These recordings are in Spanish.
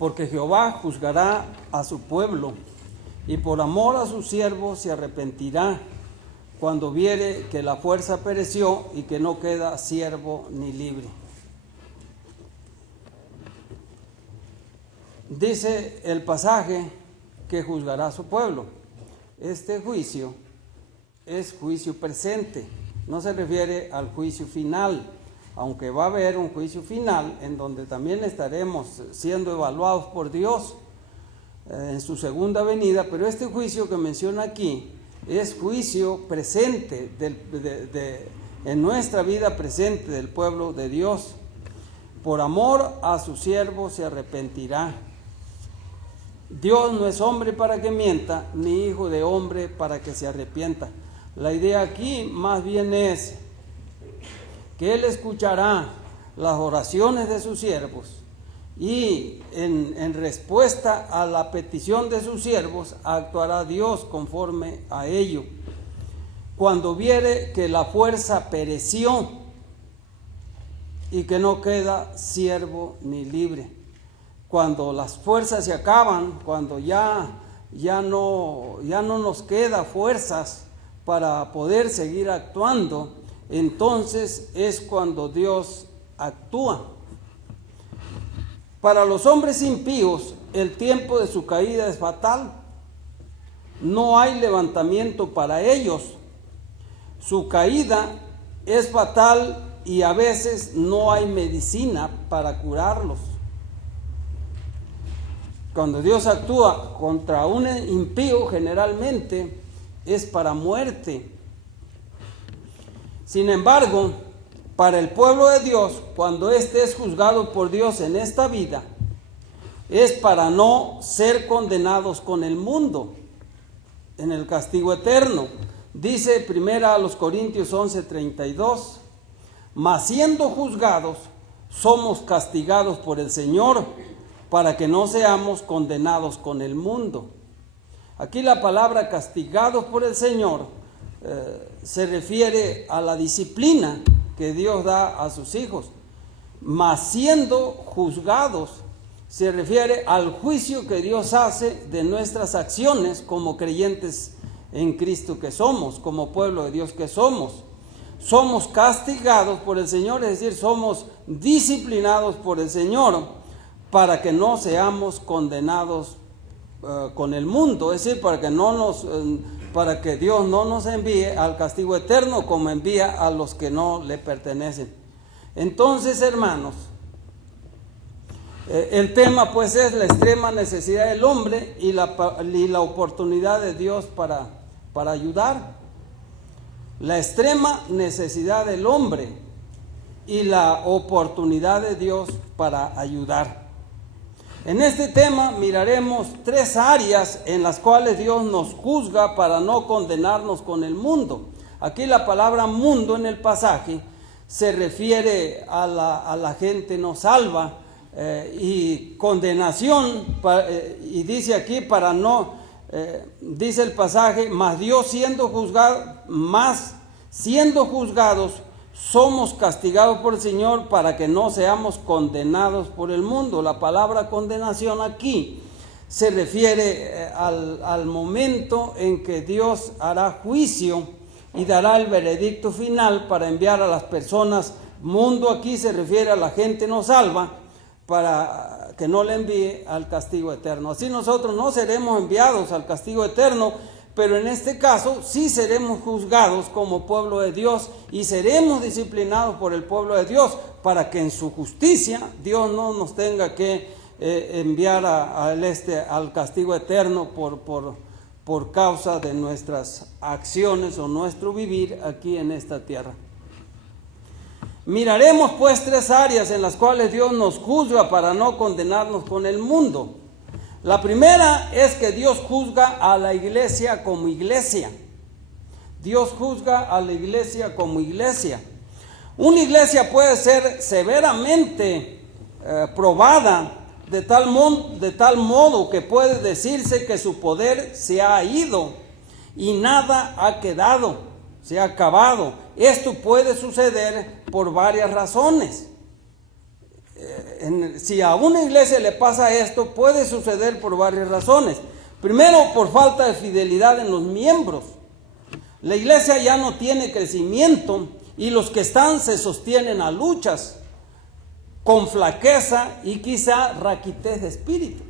porque Jehová juzgará a su pueblo, y por amor a sus siervos se arrepentirá, cuando viere que la fuerza pereció y que no queda siervo ni libre. Dice el pasaje que juzgará a su pueblo. Este juicio es juicio presente, no se refiere al juicio final, aunque va a haber un juicio final en donde también estaremos siendo evaluados por Dios en su segunda venida, pero este juicio que menciona aquí es juicio presente en nuestra vida presente del pueblo de Dios. Por amor a sus siervos se arrepentirá. Dios no es hombre para que mienta, ni hijo de hombre para que se arrepienta. La idea aquí más bien es que Él escuchará las oraciones de sus siervos y en respuesta a la petición de sus siervos actuará Dios conforme a ello. Cuando viere que la fuerza pereció y que no queda siervo ni libre. Cuando las fuerzas se acaban, cuando ya no nos queda fuerzas para poder seguir actuando, entonces es cuando Dios actúa. Para los hombres impíos, el tiempo de su caída es fatal. No hay levantamiento para ellos. Su caída es fatal y a veces no hay medicina para curarlos. Cuando Dios actúa contra un impío, generalmente es para muerte. Sin embargo, para el pueblo de Dios, cuando éste es juzgado por Dios en esta vida, es para no ser condenados con el mundo en el castigo eterno. Dice 1 Corintios 11:32, mas siendo juzgados, somos castigados por el Señor, para que no seamos condenados con el mundo. Aquí la palabra castigados por el Señor se refiere a la disciplina que Dios da a sus hijos, mas siendo juzgados se refiere al juicio que Dios hace de nuestras acciones como creyentes en Cristo que somos, como pueblo de Dios que somos. Somos castigados por el Señor, es decir, somos disciplinados por el Señor para que no seamos condenados con el mundo, es decir, para que Dios no nos envíe al castigo eterno como envía a los que no le pertenecen. Entonces, hermanos, el tema pues es la extrema necesidad del hombre y la oportunidad de Dios para ayudar. La extrema necesidad del hombre y la oportunidad de Dios para ayudar. En este tema miraremos 3 áreas en las cuales Dios nos juzga para no condenarnos con el mundo. Aquí la palabra mundo en el pasaje se refiere a la gente no salva, y condenación, y dice aquí para no, dice el pasaje, mas Dios siendo juzgados, somos castigados por el Señor para que no seamos condenados por el mundo. La palabra condenación aquí se refiere al momento en que Dios hará juicio y dará el veredicto final para enviar a las personas. Mundo aquí se refiere a la gente no salva, para que no le envíe al castigo eterno. Así nosotros no seremos enviados al castigo eterno, pero en este caso sí seremos juzgados como pueblo de Dios y seremos disciplinados por el pueblo de Dios para que en su justicia Dios no nos tenga que enviar al castigo eterno por causa de nuestras acciones o nuestro vivir aquí en esta tierra. Miraremos pues 3 áreas en las cuales Dios nos juzga para no condenarnos con el mundo. La primera es que Dios juzga a la iglesia como iglesia. Dios juzga a la iglesia como iglesia. Una iglesia puede ser severamente probada de tal modo que puede decirse que su poder se ha ido y nada ha quedado, se ha acabado. Esto puede suceder por varias razones. si a una iglesia le pasa esto, puede suceder por varias razones. Primero, por falta de fidelidad en los miembros. La iglesia ya no tiene crecimiento y los que están se sostienen a luchas, con flaqueza y quizá raquitez de espíritu.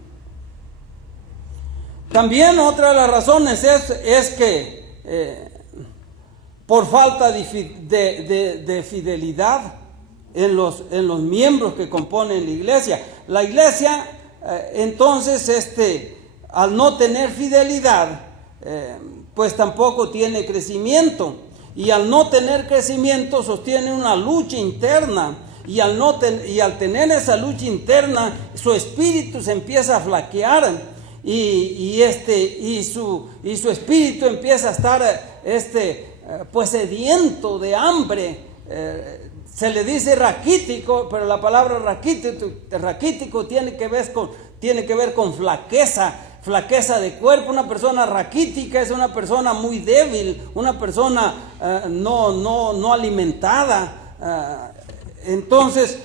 También otra de las razones es que por falta de fidelidad en los miembros que componen la iglesia. La iglesia, entonces, al no tener fidelidad, pues tampoco tiene crecimiento. Y al no tener crecimiento sostiene una lucha interna. Y al tener esa lucha interna, su espíritu se empieza a flaquear. Y su espíritu empieza a estar pues sediento de hambre. Se le dice raquítico, pero la palabra raquítico tiene que ver con flaqueza de cuerpo. Una persona raquítica es una persona muy débil, una persona no alimentada. Entonces,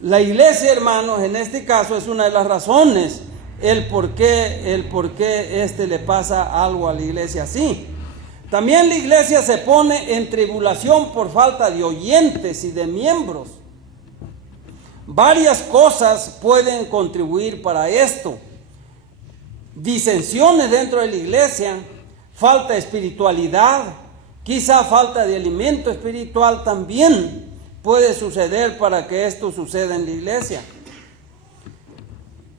la iglesia, hermanos, en este caso es una de las razones el por qué le pasa algo a la iglesia así. También la iglesia se pone en tribulación por falta de oyentes y de miembros. Varias cosas pueden contribuir para esto. Disensiones dentro de la iglesia, falta de espiritualidad, quizá falta de alimento espiritual también puede suceder para que esto suceda en la iglesia.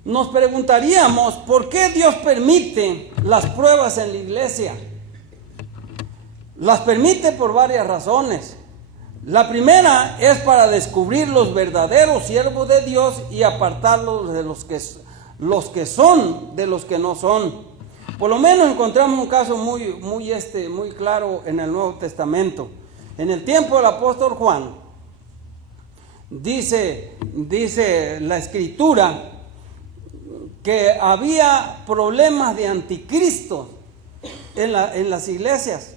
Nos preguntaríamos, ¿por qué Dios permite las pruebas en la iglesia? Las permite por varias razones. La primera es para descubrir los verdaderos siervos de Dios y apartarlos de los que son de los que no son. Por lo menos encontramos un caso muy claro en el Nuevo Testamento. En el tiempo del apóstol Juan, dice la Escritura que había problemas de anticristo en las iglesias.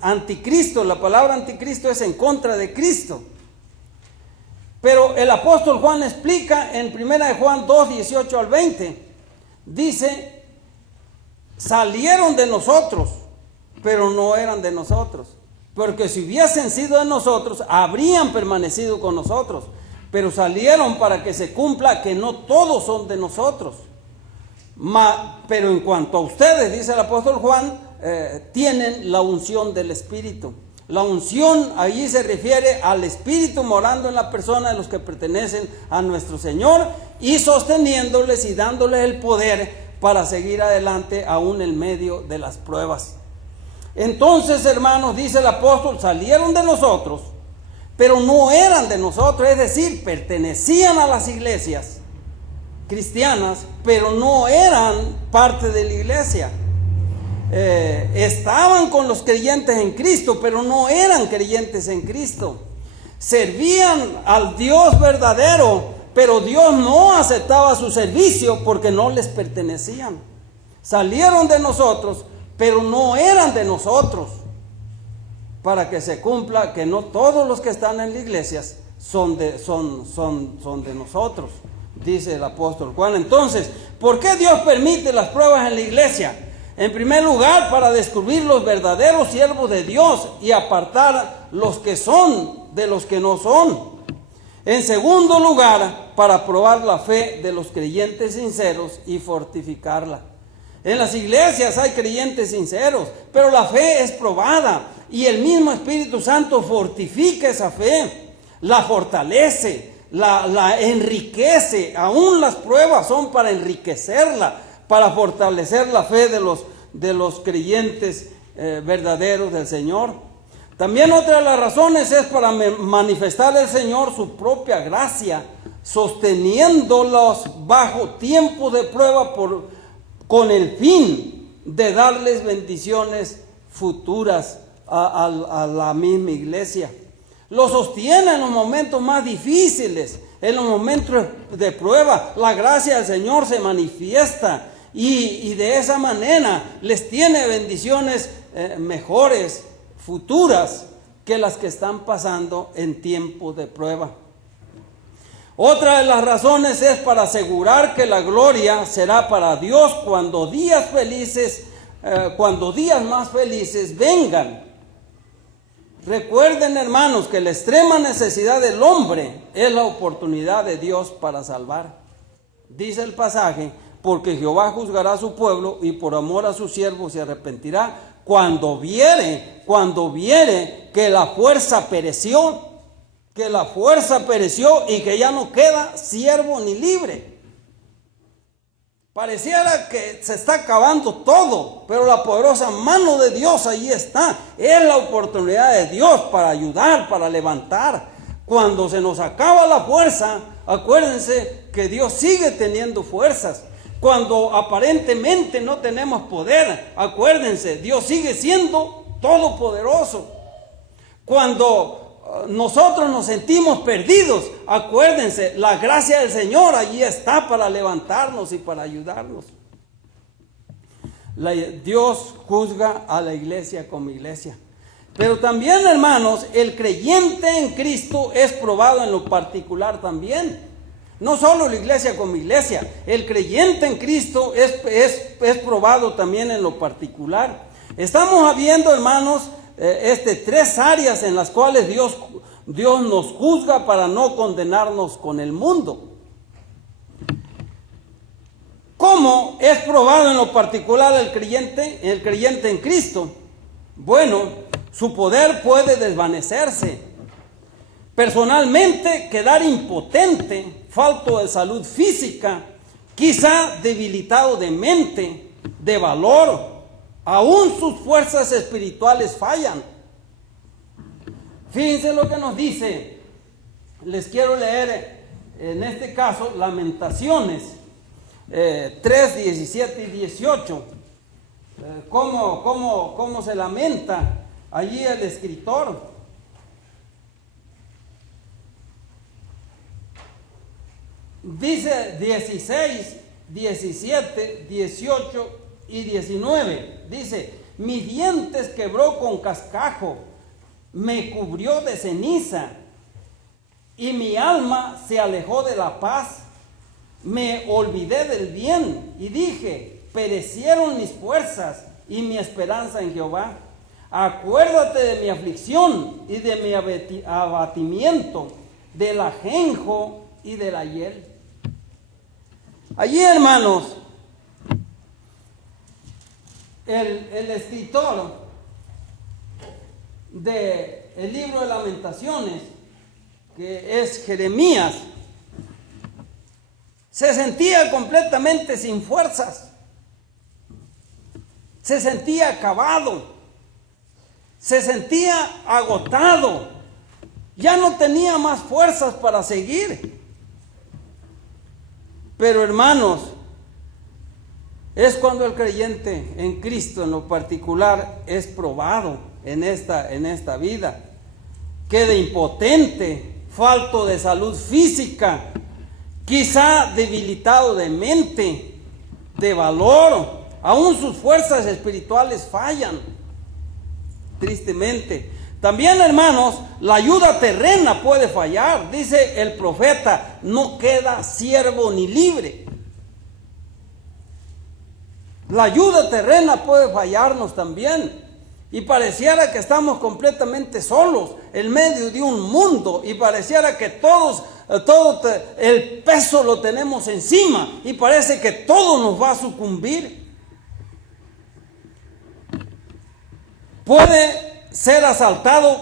Anticristo, la palabra anticristo es en contra de Cristo. Pero el apóstol Juan explica en 1 de Juan 2, 18 al 20, dice, salieron de nosotros, pero no eran de nosotros, porque si hubiesen sido de nosotros, habrían permanecido con nosotros, pero salieron para que se cumpla que no todos son de nosotros. Pero en cuanto a ustedes, dice el apóstol Juan, tienen la unción del Espíritu. La unción allí se refiere al Espíritu morando en la persona de los que pertenecen a nuestro Señor y sosteniéndoles y dándoles el poder para seguir adelante aún en medio de las pruebas. Entonces, hermanos, dice el apóstol, salieron de nosotros, pero no eran de nosotros, es decir, pertenecían a las iglesias cristianas, pero no eran parte de la iglesia. Estaban con los creyentes en Cristo, pero no eran creyentes en Cristo. Servían al Dios verdadero, pero Dios no aceptaba su servicio porque no les pertenecían. Salieron de nosotros, pero no eran de nosotros, para que se cumpla que no todos los que están en las iglesias son de nosotros, dice el apóstol Juan. Entonces, ¿por qué Dios permite las pruebas en la iglesia? En primer lugar, para descubrir los verdaderos siervos de Dios y apartar los que son de los que no son. En segundo lugar, para probar la fe de los creyentes sinceros y fortificarla. En las iglesias hay creyentes sinceros, pero la fe es probada y el mismo Espíritu Santo fortifica esa fe, la fortalece, la enriquece. Aún las pruebas son para enriquecerla, para fortalecer la fe de los creyentes verdaderos del Señor. También otra de las razones es para manifestar al Señor su propia gracia, sosteniéndolos bajo tiempo de prueba con el fin de darles bendiciones futuras a la misma iglesia. Los sostiene en los momentos más difíciles, en los momentos de prueba. La gracia del Señor se manifiesta y de esa manera les tiene bendiciones mejores, futuras, que las que están pasando en tiempo de prueba. Otra de las razones es para asegurar que la gloria será para Dios cuando días más felices vengan. Recuerden, hermanos, que la extrema necesidad del hombre es la oportunidad de Dios para salvar. Dice el pasaje, porque Jehová juzgará a su pueblo y por amor a sus siervos se arrepentirá cuando viere que la fuerza pereció. Que la fuerza pereció y que ya no queda siervo ni libre. Pareciera que se está acabando todo, pero la poderosa mano de Dios ahí está. Es la oportunidad de Dios para ayudar, para levantar. Cuando se nos acaba la fuerza, acuérdense que Dios sigue teniendo fuerzas. Cuando aparentemente no tenemos poder, acuérdense, Dios sigue siendo todopoderoso. Cuando nosotros nos sentimos perdidos, acuérdense, la gracia del Señor allí está para levantarnos y para ayudarnos. Dios juzga a la iglesia como iglesia. Pero también, hermanos, el creyente en Cristo es probado en lo particular también. No solo la iglesia como iglesia, el creyente en Cristo es probado también en lo particular. Estamos viendo, hermanos, tres áreas en las cuales Dios nos juzga para no condenarnos con el mundo. ¿Cómo es probado en lo particular el creyente en Cristo? Bueno, su poder puede desvanecerse. Personalmente, quedar impotente, falto de salud física, quizá debilitado de mente, de valor. Aún sus fuerzas espirituales fallan. Fíjense lo que nos dice. Les quiero leer en este caso Lamentaciones 3, 17 y 18. Cómo se lamenta allí el escritor. Dice 16, 17, 18 y 19, dice: mis dientes quebró con cascajo, me cubrió de ceniza, y mi alma se alejó de la paz. Me olvidé del bien, y dije: perecieron mis fuerzas y mi esperanza en Jehová. Acuérdate de mi aflicción y de mi abatimiento, del ajenjo y de la hiel. Allí, hermanos, el escritor del libro de Lamentaciones, que es Jeremías, se sentía completamente sin fuerzas, se sentía acabado, se sentía agotado, ya no tenía más fuerzas para seguir. Pero, hermanos, es cuando el creyente en Cristo en lo particular es probado en esta vida. Queda impotente, falto de salud física, quizá debilitado de mente, de valor, aún sus fuerzas espirituales fallan, tristemente. También, hermanos, la ayuda terrena puede fallar. Dice el profeta: no queda siervo ni libre. La ayuda terrena puede fallarnos también. Y pareciera que estamos completamente solos en medio de un mundo. Y pareciera que todo el peso lo tenemos encima. Y parece que todo nos va a sucumbir. Puede ser asaltado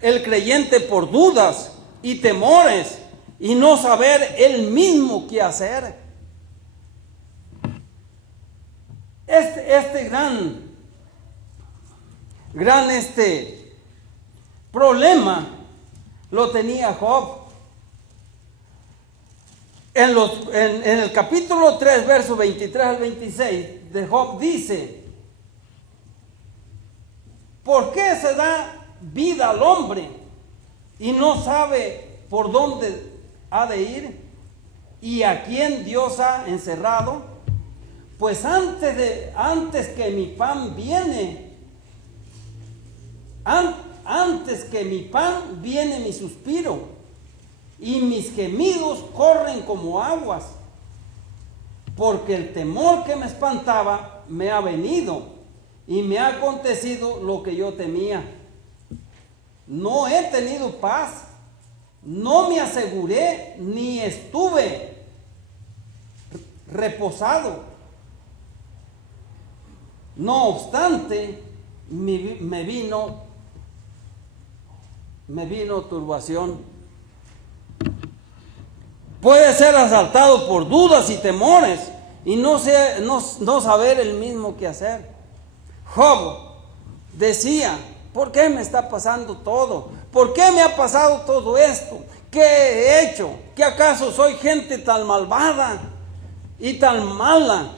el creyente por dudas y temores y no saber él mismo qué hacer. Este gran problema lo tenía Job. En el capítulo 3, versos 23 al 26 de Job dice: ¿por qué se da vida al hombre y no sabe por dónde ha de ir? ¿Y a quién Dios ha encerrado? Pues antes que mi pan viene mi suspiro, y mis gemidos corren como aguas, porque el temor que me espantaba me ha venido y me ha acontecido lo que yo temía. No he tenido paz, no me aseguré ni estuve reposado. No obstante, me vino turbación. Puede ser asaltado por dudas y temores y no saber el mismo qué hacer. Job decía: ¿por qué me está pasando todo? ¿Por qué me ha pasado todo esto? ¿Qué he hecho? ¿Que acaso soy gente tan malvada y tan mala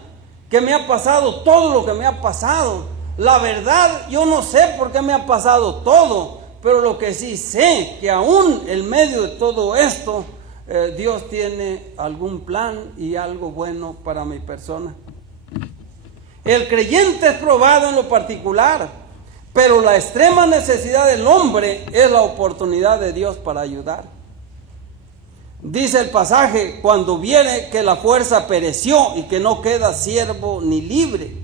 que me ha pasado todo lo que me ha pasado? La verdad, yo no sé por qué me ha pasado todo, pero lo que sí sé, que aún en medio de todo esto, Dios tiene algún plan y algo bueno para mi persona. El creyente es probado en lo particular, pero la extrema necesidad del hombre es la oportunidad de Dios para ayudar. Dice el pasaje: cuando viere que la fuerza pereció y que no queda siervo ni libre,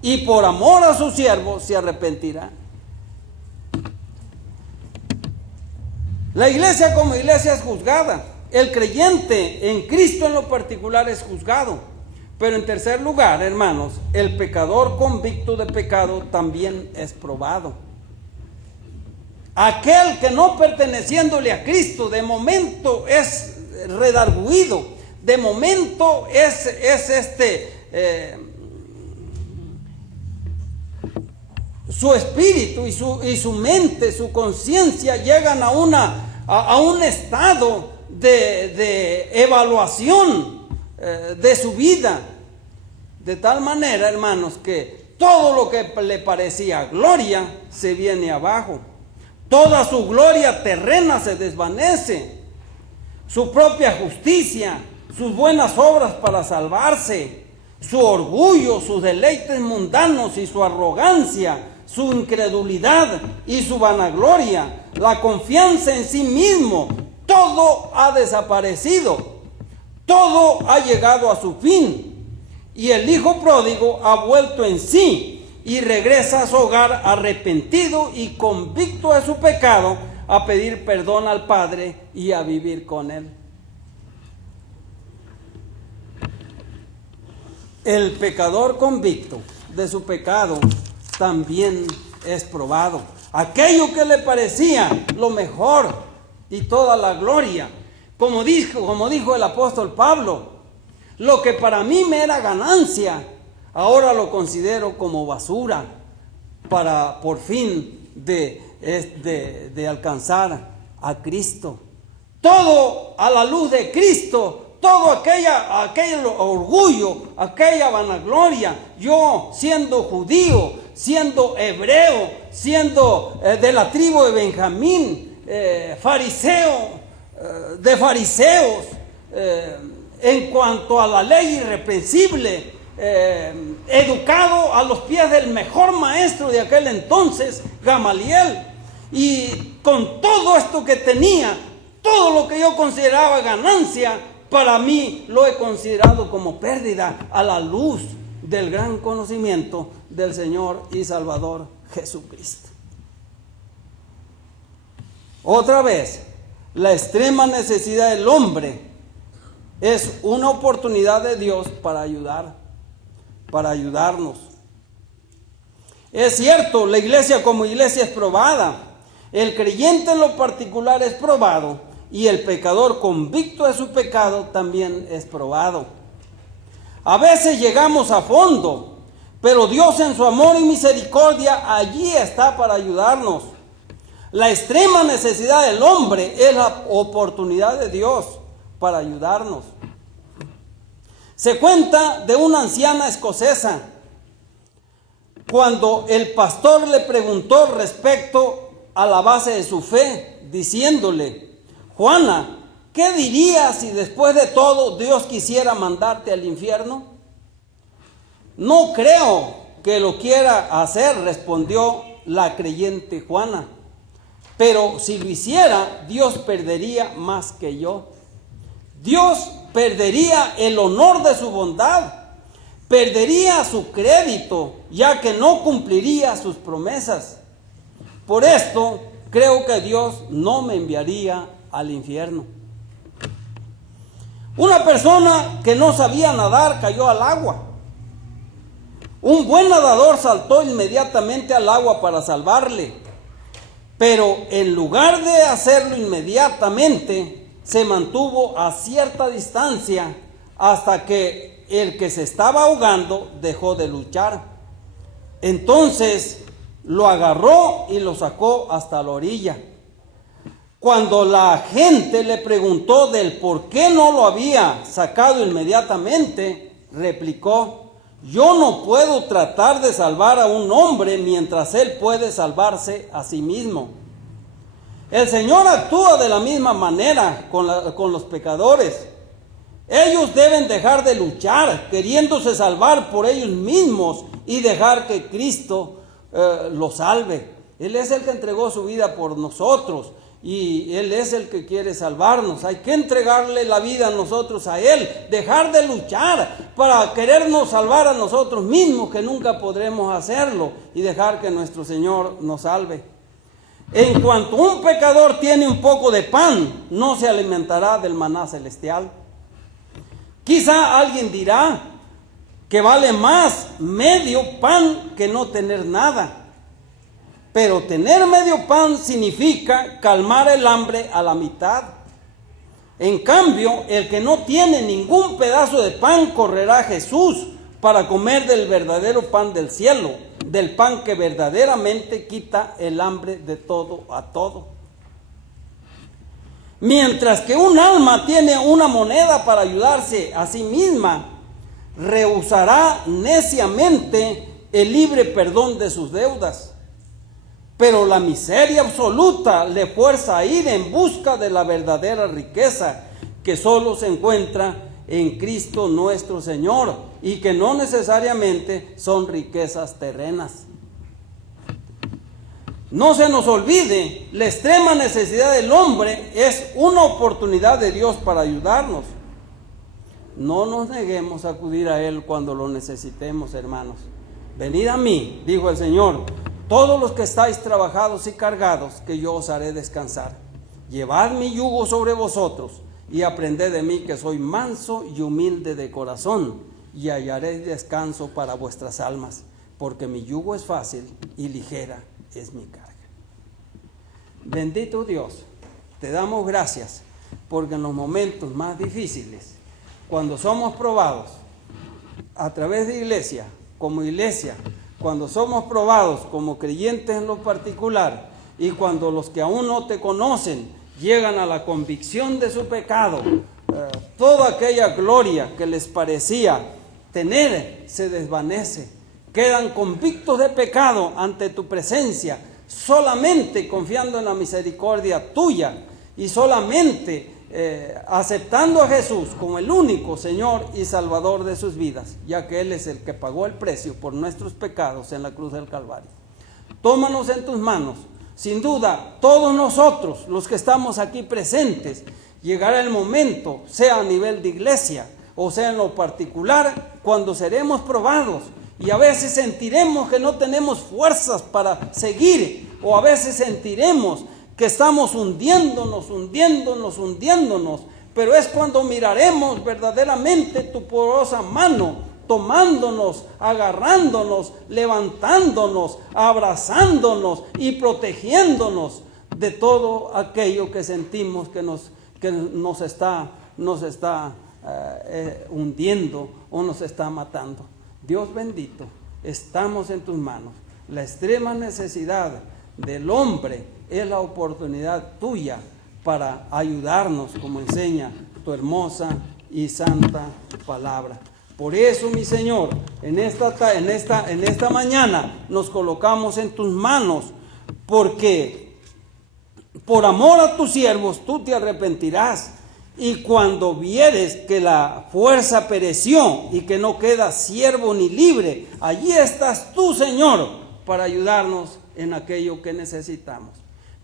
y por amor a su siervo se arrepentirá. La iglesia como iglesia es juzgada. El creyente en Cristo en lo particular es juzgado. Pero en tercer lugar, hermanos, el pecador convicto de pecado también es probado. Aquel que no perteneciéndole a Cristo, de momento es redarguido, de momento es su espíritu y su mente, su conciencia llegan a un estado de evaluación de su vida, de tal manera, hermanos, que todo lo que le parecía gloria se viene abajo. Toda su gloria terrena se desvanece. Su propia justicia, sus buenas obras para salvarse, su orgullo, sus deleites mundanos y su arrogancia, su incredulidad y su vanagloria, la confianza en sí mismo, todo ha desaparecido. Todo ha llegado a su fin, y el hijo pródigo ha vuelto en sí y regresa a su hogar arrepentido y convicto de su pecado, a pedir perdón al Padre y a vivir con él. El pecador convicto de su pecado también es probado. Aquello que le parecía lo mejor y toda la gloria, como dijo el apóstol Pablo: lo que para mí me era ganancia, ahora lo considero como basura para por fin de alcanzar a Cristo. Todo a la luz de Cristo, todo aquel orgullo, aquella vanagloria, yo siendo judío, siendo hebreo, siendo de la tribu de Benjamín, fariseo, de fariseos, en cuanto a la ley irreprensible, educado a los pies del mejor maestro de aquel entonces, Gamaliel, y con todo esto que tenía, todo lo que yo consideraba ganancia, para mí lo he considerado como pérdida a la luz del gran conocimiento del Señor y Salvador Jesucristo. Otra vez, la extrema necesidad del hombre es una oportunidad de Dios para ayudarnos. Es cierto, la iglesia como iglesia es probada, el creyente en lo particular es probado, y el pecador convicto de su pecado también es probado. A veces llegamos a fondo, pero Dios en su amor y misericordia allí está para ayudarnos. La extrema necesidad del hombre es la oportunidad de Dios para ayudarnos. Se cuenta de una anciana escocesa, cuando el pastor le preguntó respecto a la base de su fe, diciéndole: Juana, ¿qué dirías si después de todo Dios quisiera mandarte al infierno? No creo que lo quiera hacer, respondió la creyente Juana. pero si lo hiciera, Dios perdería más que yo. Dios perdería el honor de su bondad, perdería su crédito, ya que no cumpliría sus promesas. Por esto, creo que Dios no me enviaría al infierno. Una persona que no sabía nadar cayó al agua. Un buen nadador saltó inmediatamente al agua para salvarle, pero en lugar de hacerlo inmediatamente, se mantuvo a cierta distancia hasta que el que se estaba ahogando dejó de luchar. Entonces lo agarró y lo sacó hasta la orilla. Cuando la gente le preguntó del por qué no lo había sacado inmediatamente, replicó: yo no puedo tratar de salvar a un hombre mientras él puede salvarse a sí mismo. El Señor actúa de la misma manera con los pecadores. Ellos deben dejar de luchar queriéndose salvar por ellos mismos y dejar que Cristo los salve. Él es el que entregó su vida por nosotros y Él es el que quiere salvarnos. Hay que entregarle la vida a nosotros a Él, dejar de luchar para querernos salvar a nosotros mismos, que nunca podremos hacerlo, y dejar que nuestro Señor nos salve. En cuanto un pecador tiene un poco de pan, no se alimentará del maná celestial. Quizá alguien dirá que vale más medio pan que no tener nada. Pero tener medio pan significa calmar el hambre a la mitad. En cambio, el que no tiene ningún pedazo de pan correrá a Jesús para comer del verdadero pan del cielo, del pan que verdaderamente quita el hambre de todo a todo. Mientras que un alma tiene una moneda para ayudarse a sí misma, rehusará neciamente el libre perdón de sus deudas. Pero la miseria absoluta le fuerza a ir en busca de la verdadera riqueza, que solo se encuentra en Cristo nuestro Señor, y que no necesariamente son riquezas terrenas. No se nos olvide, la extrema necesidad del hombre es una oportunidad de Dios para ayudarnos. No nos neguemos a acudir a Él cuando lo necesitemos, hermanos. Venid a mí, dijo el Señor, todos los que estáis trabajados y cargados, que yo os haré descansar. Llevad mi yugo sobre vosotros y aprended de mí, que soy manso y humilde de corazón, y hallaréis descanso para vuestras almas, porque mi yugo es fácil y ligera es mi carga. Bendito Dios, te damos gracias, porque en los momentos más difíciles, cuando somos probados a través de iglesia, cuando somos probados como creyentes en lo particular, y cuando los que aún no te conocen llegan a la convicción de su pecado, toda aquella gloria que les parecía tener se desvanece. Quedan convictos de pecado ante tu presencia, solamente confiando en la misericordia tuya y solamente aceptando a Jesús como el único Señor y Salvador de sus vidas, ya que Él es el que pagó el precio por nuestros pecados en la cruz del Calvario. Tómanos en tus manos. Sin duda, todos nosotros, los que estamos aquí presentes, llegará el momento, sea a nivel de iglesia o sea en lo particular, cuando seremos probados, y a veces sentiremos que no tenemos fuerzas para seguir, o a veces sentiremos que estamos hundiéndonos, pero es cuando miraremos verdaderamente tu poderosa mano, tomándonos, agarrándonos, levantándonos, abrazándonos y protegiéndonos de todo aquello que sentimos que nos está hundiendo o nos está matando. Dios bendito, estamos en tus manos. La extrema necesidad del hombre es la oportunidad tuya para ayudarnos, como enseña tu hermosa y santa palabra. Por eso, mi Señor, en esta mañana nos colocamos en tus manos, porque por amor a tus siervos tú te arrepentirás, y cuando vieres que la fuerza pereció y que no queda siervo ni libre, allí estás tú, Señor, para ayudarnos en aquello que necesitamos.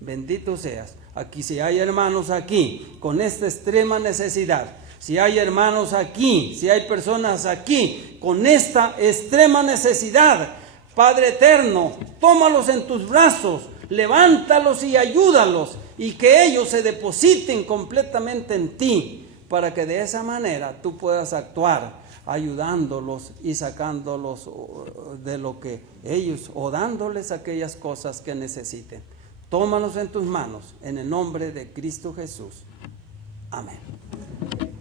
Bendito seas. Aquí, si hay hermanos aquí con esta extrema necesidad, si hay hermanos aquí, si hay personas aquí con esta extrema necesidad, Padre eterno, tómalos en tus brazos, levántalos y ayúdalos, y que ellos se depositen completamente en ti, para que de esa manera tú puedas actuar, ayudándolos y sacándolos de lo que ellos, o dándoles aquellas cosas que necesiten. Tómalos en tus manos, en el nombre de Cristo Jesús. Amén.